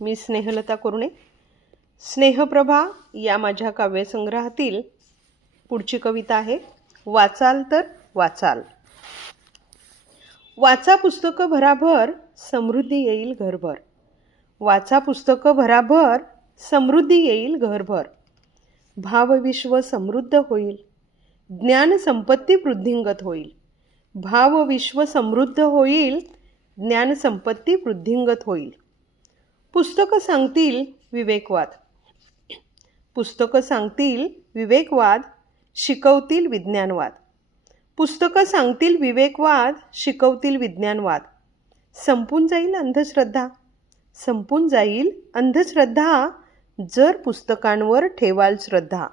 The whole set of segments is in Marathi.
मी स्नेहलता कुरणे. स्नेहप्रभा या माझ्या काव्यसंग्रहातील पुढची कविता आहे, वाचाल तर वाचाल. वाचा पुस्तकं भराभर, समृद्धी येईल घरभर. वाचा पुस्तकं भराभर, समृद्धी येईल घरभर. भावविश्व समृद्ध होईल, ज्ञान संपत्ती वृद्धिंगत होईल. भावविश्व समृद्ध होईल, ज्ञान संपत्ती वृद्धिंगत होईल. पुस्तकं सांगतील विवेकवाद. पुस्तकं सांगतील विवेकवाद, शिकवतील विज्ञानवाद. पुस्तकं सांगतील विवेकवाद, शिकवतील विज्ञानवाद. संपून जाईल अंधश्रद्धा, संपून जाईल अंधश्रद्धा, जर पुस्तकांवर ठेवाल श्रद्धा.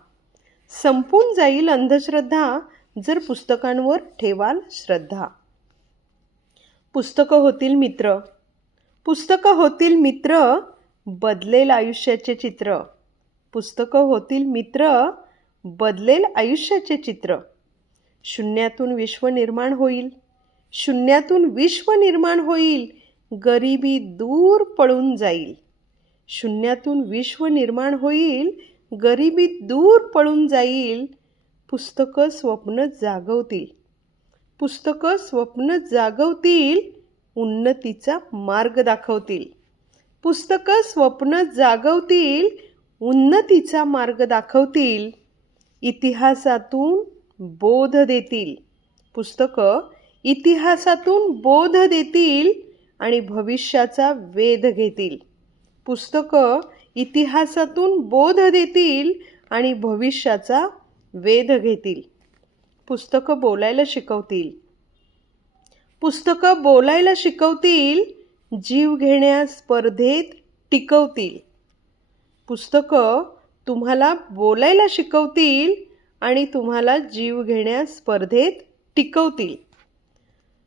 संपून जाईल अंधश्रद्धा, जर पुस्तकांवर ठेवाल श्रद्धा. पुस्तकं होतील मित्र, पुस्तकं होतील मित्र, बदलेल आयुष्याचे चित्र. पुस्तकं होतील मित्र, बदलेल आयुष्याचे चित्र. शून्यातून विश्व निर्माण होईल, शून्यातून विश्व निर्माण होईल, गरिबी दूर पळून जाईल. शून्यातून विश्व निर्माण होईल, गरिबी दूर पळून जाईल. पुस्तकं स्वप्न जागवतील, पुस्तकं स्वप्न जागवतील, उन्नतीचा मार्ग दाखवतील. पुस्तकं स्वप्न जागवतील, उन्नतीचा मार्ग दाखवतील. इतिहासातून बोध देतील. पुस्तकं इतिहासातून बोध देतील आणि भविष्याचा वेध घेतील. पुस्तकं इतिहासातून बोध देतील आणि भविष्याचा वेध घेतील. पुस्तकं बोलायला शिकवतील. पुस्तकं बोलायला शिकवतील, जीव घेण्या स्पर्धेत टिकवतील. पुस्तकं तुम्हाला बोलायला शिकवतील आणि तुम्हाला जीव घेण्या स्पर्धेत टिकवतील.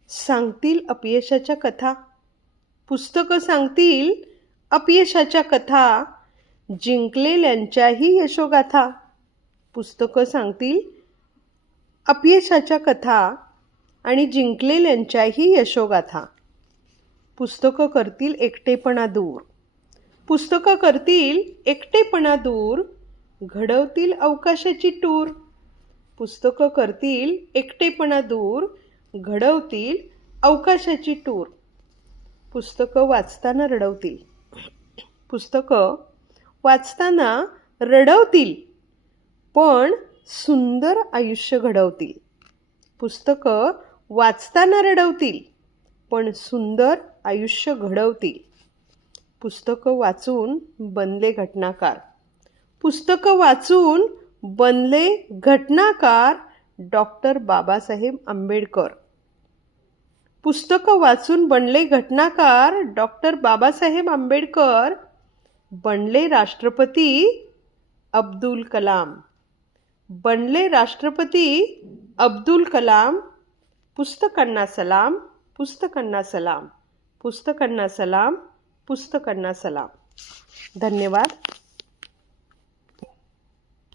सांगतील अपयशाच्या कथा. पुस्तकं सांगतील अपयशाच्या कथा, जिंकलेल्यांच्याही यशोगाथा. पुस्तकं सांगतील अपयशाच्या कथा आणि जिंकलेल्यांच्याही यशोगाथा. पुस्तकं करतील एकटेपणा दूर. पुस्तकं करतील एकटेपणा दूर, घडवतील अवकाशाची टूर. पुस्तकं करतील एकटेपणा दूर, घडवतील अवकाशाची टूर. पुस्तकं वाचताना रडवतील. पुस्तकं वाचताना रडवतील, पण सुंदर आयुष्य घडवतील. पुस्तकं वाचताना रडवतील, पण सुंदर आयुष्य घडवतील. पुस्तकं वाचून बनले घटनाकार. पुस्तकं वाचून बनले घटनाकार, डॉक्टर बाबासाहेब आंबेडकर. पुस्तकं वाचून बनले घटनाकार, डॉक्टर बाबासाहेब आंबेडकर. बनले राष्ट्रपती अब्दुल कलाम. बनले राष्ट्रपती अब्दुल कलाम. पुस्तकांना सलाम, पुस्तकांना सलाम, पुस्तकांना सलाम, पुस्तकांना सलाम. धन्यवाद.